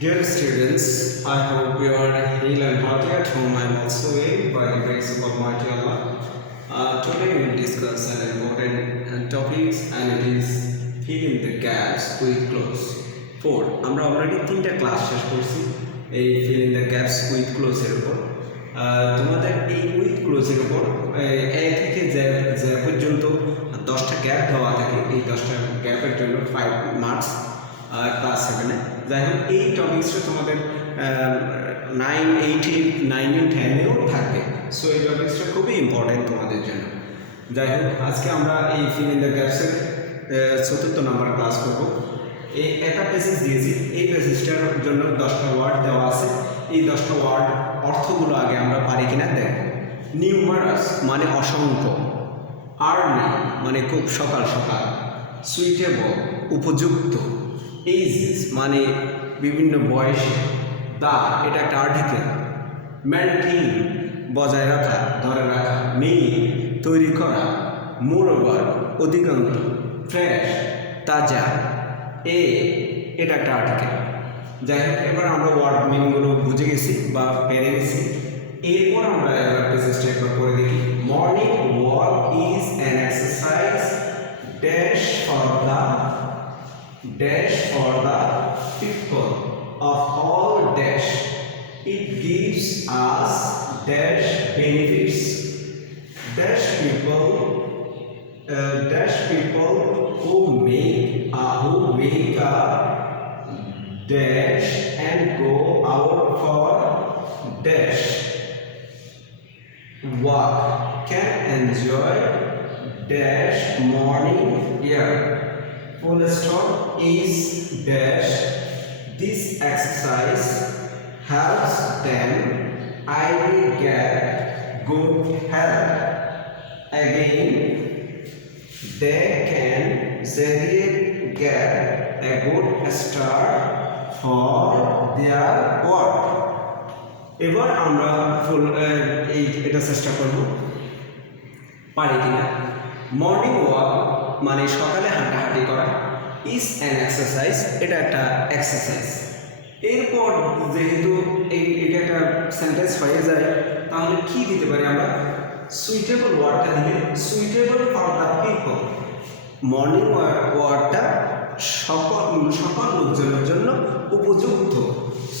Dear students, I hope you are healthy and healthy at home. I am also well by the grace of Almighty Allah. Today we will discuss an important topic and it is filling the gaps with clothes. 4. আমরা already 3টা class শেষ করছি এই filling the gaps with clothes এর উপর। তোমাদের এই with ক্লোজের উপর এ থেকে যে পর্যন্ত 10টা গ্যাপ দেওয়া থাকে এই 10টা গ্যাপের জন্য 5 মার্কস ক্লাস 7-এ। যাই হোক এই টপিক্সটা তোমাদের 9, 8, 9, 10-এও থাকবে। সো এই টপিক্সটা খুবই ইম্পর্টেন্ট তোমাদের জন্য। যাই হোক আজকে আমরা এই ফিল ইন দ্য গ্যাপসের 4th নাম্বার ক্লাস করব। এই একটা প্যাসেজ দিয়েছি, এই প্যাসেজটার জন্য 10টা ওয়ার্ড দেওয়া আছে। এই 10টা ওয়ার্ড অর্থগুলো আগে আমরা পারি কিনা দেখব। নিউমারাস মানে অসংখ্য, আর্লি মানে খুব সকাল সকাল, সুইটেবল উপযুক্ত, এজেস মানে বিভিন্ন বয়সে, দা এটা একটা আর্টিকেল, মেনটেন বজায় রাখা ধরে রাখা, মেইন তৈরি করা, মোরওভার অধিকাংশ, ফ্রেশ তাজা, এটা একটা আর্টিকেল। যাই হোক এবার আমরা ওয়ার্ড মিনিংগুলো বুঝে গেছি বা পেরে গেছি। এরপর আমরা প্যাসেজটা একবার করে দেখি। Morning walk is an exercise dash for the people of all dash. It gives us dash benefits. Dash people who wake up dash and go out for dash walk can enjoy dash morning air. Full stop is dash. This exercise helps them either get good health. Again, they can get a good start for their work. এবার আমরা ফুল এটা চেষ্টা করব পারি কিনা। Morning walk মানে সকালে হাঁটাহাঁটি করা, ইজ অ্যান এক্সারসাইজ এটা একটা এক্সারসাইজ। এরপর যেহেতু এটা একটা সেন্টেন্স হয়ে যায় তাহলে কি দিতে পারি আমরা? সুইটেবল ওয়ার্ডটা দিলে suitable for the people. Morning ওয়ার্ডটা সকল লোকজনের জন্য উপযুক্ত।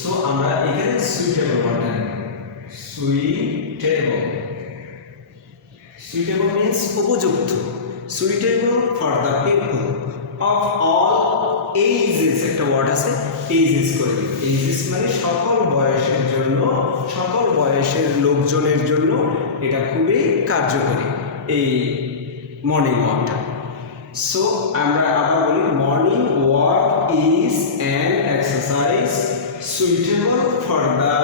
সো আমরা এখানে সুইটেবল ওয়ার্ডটা নেব। সুইটেবল মিন্স উপযুক্ত। suitable for the people of all ages একটা ওয়ার্ড আছে, ages করে দিই। ages মানে সকল বয়সের জন্য, সকল বয়সের লোকজনের জন্য এটা খুবই কার্যকরী এই মর্নিং ওয়াকটা। সো আমরা আবার বলি morning walk is an exercise suitable for the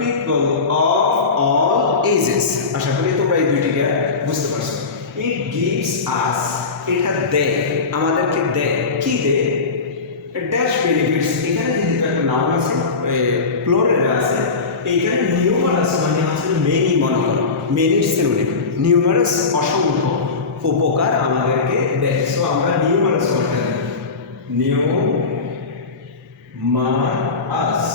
people of all ages. আশা করি তোমরা এই দুইটিকে বুঝতে পারছো। It gives us এটা দেয় আমাদেরকে, দেয় কি দেয়? Dash benefits. এখানে যেহেতু একটা নাম আছে প্লুরাল আছে, এইখানে নিউমারাস মানে হচ্ছে মেনি মনে করো, মেনির সিনোনিম। নিউমারাস অসংখ্য উপকার আমাদেরকে দেয়। সো আমরা নিউমারাস ওয়ার্ডটা নেব। নিউমারাস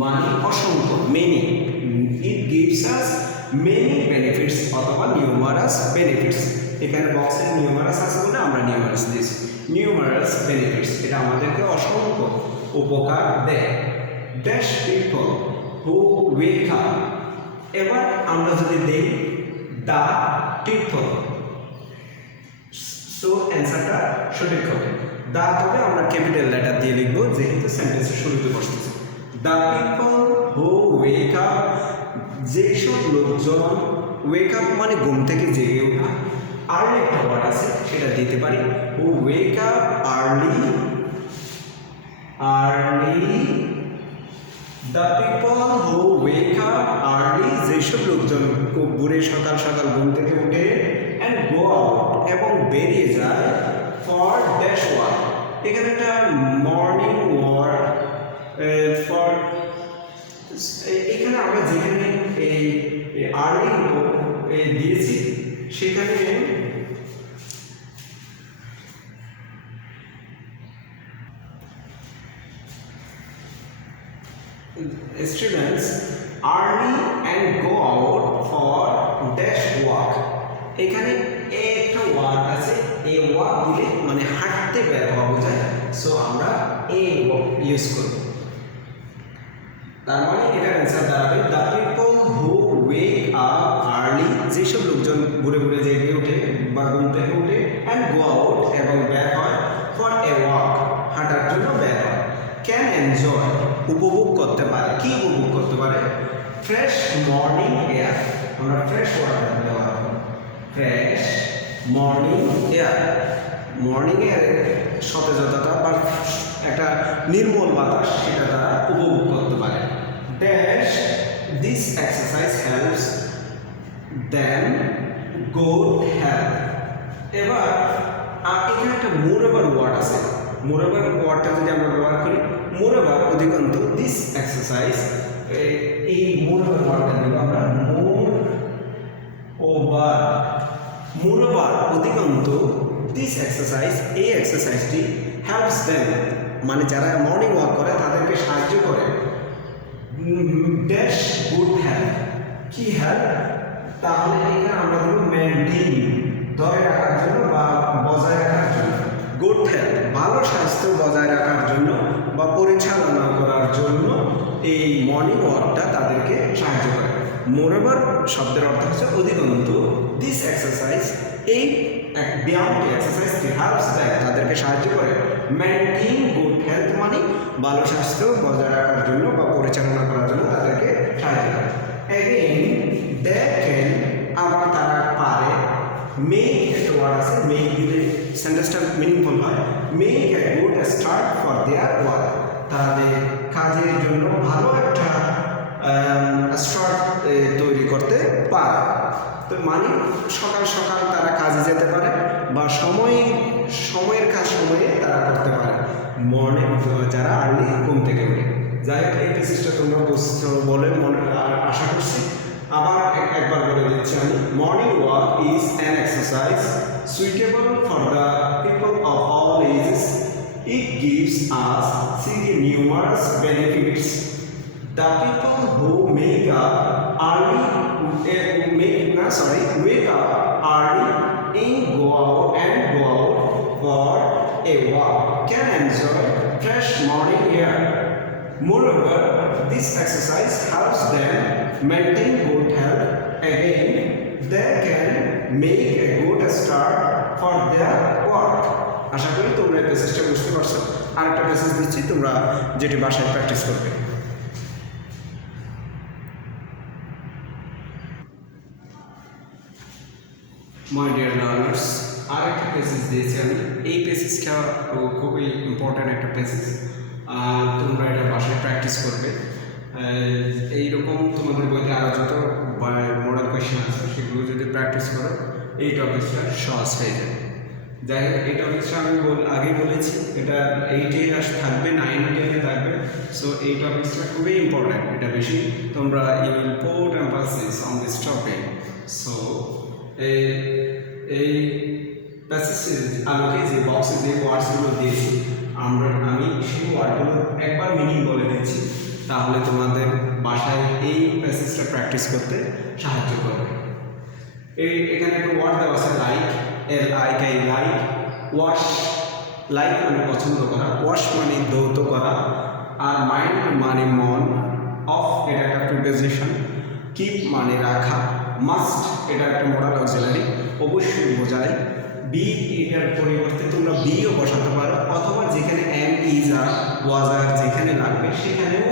মানে অসংখ্য, many. It gives us many benefits অথবা নিউমারাস বেনিফিটস। এখানে বক্সে নিউমারাস আছে বলে আমরা নিউমারাস দিয়েছি। নিউমারাস বেনিফিটস এটা আমাদেরকে অসংখ্য উপকার দেয়। Dash people who wake up. এবার আমরা যদি দেই দ্য পিপল, সো অ্যান্সারটা সঠিক হবে। দ্য তবে আমরা ক্যাপিটাল লেটার দিয়ে লিখবো যেহেতু সেন্টেন্সের শুরুতে বসতেছে। The people who wake up যেসব লোকজন, ওয়েক আপ মানে ঘুম থেকে জেগে ওঠা। আর্লি একটা ওয়ার্ড আছে সেটা দিতে পারি। Who wake up early, the people who wake up early যেসব লোকজন খুব ভোরে সকাল সকাল ঘুম থেকে উঠে, অ্যান্ড গো আউট এবং বেরিয়ে যায়, ফর ড্যাশ ওয়াক। এখানে একটা মর্নিং ওয়ার্ড ফর, এখানে আমরা যেখানে এই আর্লি দিয়েছি সেখানে students early and go out for dash walk এখানে একটা ওয়ার্ড আছে এই ওয়ার্ড দিলে মানে হাঁটতে বের হওয়া বোঝায় সো আমরা এ ইউজ করব তার মানে এটা অ্যান্সার দাঁড়াবে the people who wake up early যেসব লোকজন ঘুরে ঘুরে জেগে ওঠে বা ঘুম থেকে উঠে অ্যান্ড গো আউট এবং বের হয় ফর এ ওয়াক হাঁটার জন্য বের হয় ক্যান এনজয় উপভোগ করতে পারে কি উপভোগ করতে পারে ফ্রেশ মর্নিং এয়ার আমরা ফ্রেশ ওয়াটার ব্যবহার করি ফ্রেশ মর্নিং এয়ার মর্নিং এয়ারের সতেজতা বা একটা নির্মল বাতাস সেটা তারা উপভোগ করতে পারে dash this exercise helps them good health এবার এখানে একটা মোরওভার ওয়ার্ড আছে মোরওভার ওয়ার্ডটা যদি আমরা ব্যবহার করি মোরওভার অধিকন্তু দিস এক্সারসাইজ এই মোরওভার ওয়ার্ডটা দিব আমরা মোরওভার অধিকন্তু দিস এক্সারসাইজ এই এক্সারসাইজটি হেল্পস দেম মানে যারা মর্নিং ওয়াক করে তাদেরকে সাহায্য করে ড্যাশ গুড হেলথ কি হেলথ তাহলে এখানে আমরা দেব মেনটেন ধরে রাখার জন্য বা বজায় রাখার জন্য গুড হেলথ ভালো স্বাস্থ্য বজায় রাখার জন্য বা পরিচালনা করার জন্য এই মর্নিং ওয়াকটা তাদেরকে সাহায্য করে মোরওভার শব্দের অর্থ হচ্ছে অধিকন্তু দিস এক্সারসাইজ এই ব্যায়ামটি এক্সারসাইজটি হেল্পস দেয় তাদেরকে সাহায্য করে মেনটেন গুড হেলথ মানে ভালো স্বাস্থ্য বজায় রাখার জন্য বা পরিচালনা করার জন্য তাদেরকে সাহায্য করে এগেইন দে ক্যান আবার তারা পারে মেক একটা ওয়ার্ড আছে মেক দিলে সেন্টেন্সটা মিনিংফুল হয় make a good start for their work তাদের কাজের জন্য ভালো একটা স্টার্ট তৈরি করতে পারে তো মানে সকাল সকাল তারা কাজে যেতে পারে বা সময়ের কাজ সময়ে তারা করতে পারে মর্নিং যারা আর্লি ঘুম থেকে ওঠে যাই হোক এই পেসেজটা তোমরা বুঝতে বলে আশা করছি আবার একবার বলে দিচ্ছি আমি morning walk is an exercise suitable for the people of all edges it gives us numerous benefits. The people who wake up early and go out for a walk can enjoy fresh morning air. Moreover, this exercise helps them maintain good health. Again, they can make a good start for their work. আশা করি তোমরা এই প্যাসেজটা বুঝতে পারছো আরেকটা passage দিচ্ছি তোমরা যেটি বাসায় প্র্যাকটিস করবে মাই ডিয়ার লার্নার্স আরেকটা প্যাসেজ দিয়েছি আমি এই প্যাসেজটা খুবই ইম্পর্ট্যান্ট একটা প্যাসেজ তোমরা এটা বাসায় প্র্যাকটিস করবে এইরকম তোমাদের বইতে আরও যত মডেল কোয়েশ্চেন আছে সেগুলো যদি প্র্যাকটিস করো এই টপিকটা সহজ হয়ে যাবে যাই হোক এই টপিকটা আমি আগেই বলেছি এটা 8 থাকবে 9-10 থাকবে সো এই টপিকটা খুবই ইম্পর্ট্যান্ট এটা বেশি তোমরা you will put emphasis on this topic so এই প্যাসেজের আলোকে যে বক্সে যে ওয়ার্ডসগুলো দিয়েছি আমি সেই ওয়ার্ডগুলো একবার মিনিং বলে দিচ্ছি তাহলে তোমাদের বাসায় এই প্যাসেজটা প্র্যাকটিস করতে সাহায্য করবে এখানে একটা ওয়ার্ড দেওয়া আছে like LIK like wash like মানে পছন্দ করা ওয়াশ মানে ধৌত করা আর মাইন্ড মানে মন অফ এটা একটা প্রিপোজিশন কিপ মানে রাখা মাস্ট এটা একটা মডাল অক্সিলারি অবশ্যই বোঝায় বি এটার পরিবর্তে তোমরা বিও বসাতে পারো অথবা যেখানে এম ইজ আর ওয়াজ আর যেখানে লাগবে সেখানেও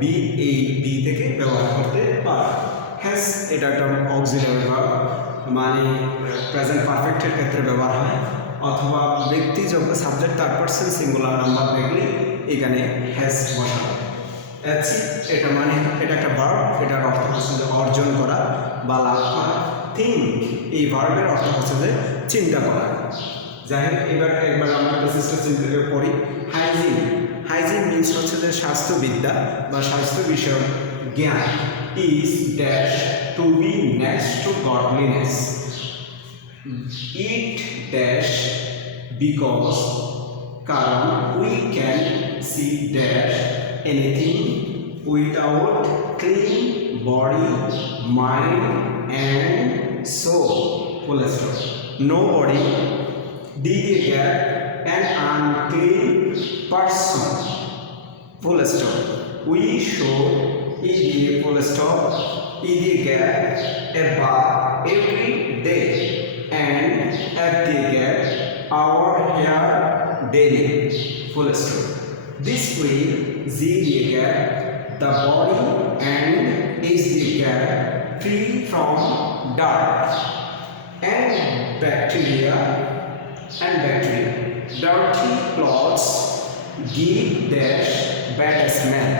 বি এই বি থেকে ব্যবহার করতে পারো হ্যাজ এটা একটা অক্সিলারি ভার্ব মানে প্রেজেন্ট পারফেক্টের ক্ষেত্রে ব্যবহার হয় অথবা ব্যক্তি যখন subject third person singular number দেখলে এখানে হ্যাজ বসানো এটা মানে এটা একটা ভার্ব এটার অর্থ হচ্ছে যে অর্জন করা বা লাভ করা থিঙ্ক এই ভার্বের অর্থ হচ্ছে যে চিন্তা করা যাই হোক একবার আমরা বিশিষ্ট চিন্তা পড়ি হাইজিন মিনস হচ্ছে যে স্বাস্থ্যবিদ্যা বা স্বাস্থ্য বিষয়ক জ্ঞান is dash to be next to godliness. It dash because we can see dash anything without clean body, mind and soul. Full stop. Nobody দিয়ে an unclean person. Full stop. We should দিয়ে full stop দিয়ে a bath every day and দিয়ে our hair daily. Full stop. This way দিয়ে the body and is free from dirt and bacteria. Dirty clothes give dash bad smell.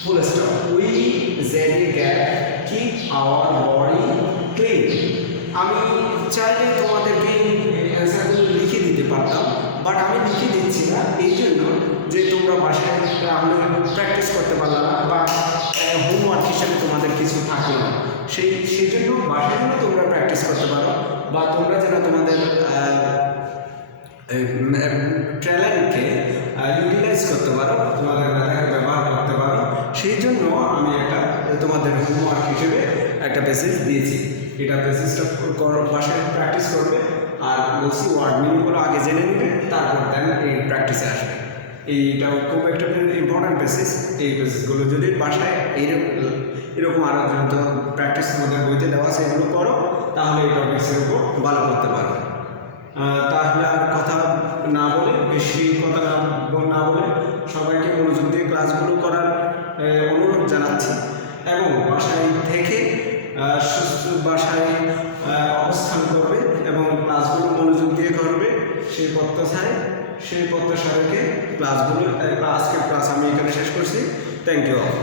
Full stop. We keep our body clean. আমি চাইলে তোমাদেরকে অ্যান্সারগুলো লিখে দিতে পারতাম, but আমি লিখে দিচ্ছি না এই জন্য যে তোমরা বাসায় প্র্যাকটিস করতে পারলাম না বা হোমওয়ার্ক হিসেবে তোমাদের কিছু থাকলো না, সেই জন্য বাসায় জন্য তোমরা প্র্যাকটিস করতে পারো বা তোমরা যেন তোমাদের ট্যালেন্টকে ইউটিলাইজ করতে পারো, তোমাদের মেধাকে ব্যবহার করতে পারো, সেই জন্য আমি একটা তোমাদের হোমওয়ার্ক হিসেবে একটা প্যাসেজ দিয়েছি। এটা প্যাসেজটা বাসায় প্র্যাকটিস করবে আর বলছি ওয়ার্ড মিনিংগুলো আগে জেনে নেবে, তারপর দেন এই প্র্যাকটিসে আসবে। এইটাও খুব একটা ইম্পর্ট্যান্ট প্যাসেজ। এই প্যাসেজগুলো যদি বাসায় এরকম আরও যত প্র্যাকটিস তোমাদের বইতে দেওয়া আছে এগুলো করো, তাহলে এই টপিক্সের উপর ভালো করতে পারবে। তাহলে আর কথা না বলে, বেশি কথা না বলে সবাইকে মনোযোগ দিয়ে ক্লাসগুলো করার অনুরোধ জানাচ্ছি এবং বাসায় থেকে সুস্থ বাসায় অবস্থান করবে এবং ক্লাসগুলো মনোযোগ দিয়ে করবে সেই প্রত্যাশায় ক্লাসগুলো আজকের ক্লাস আমি এখানে শেষ করছি। Thank you all.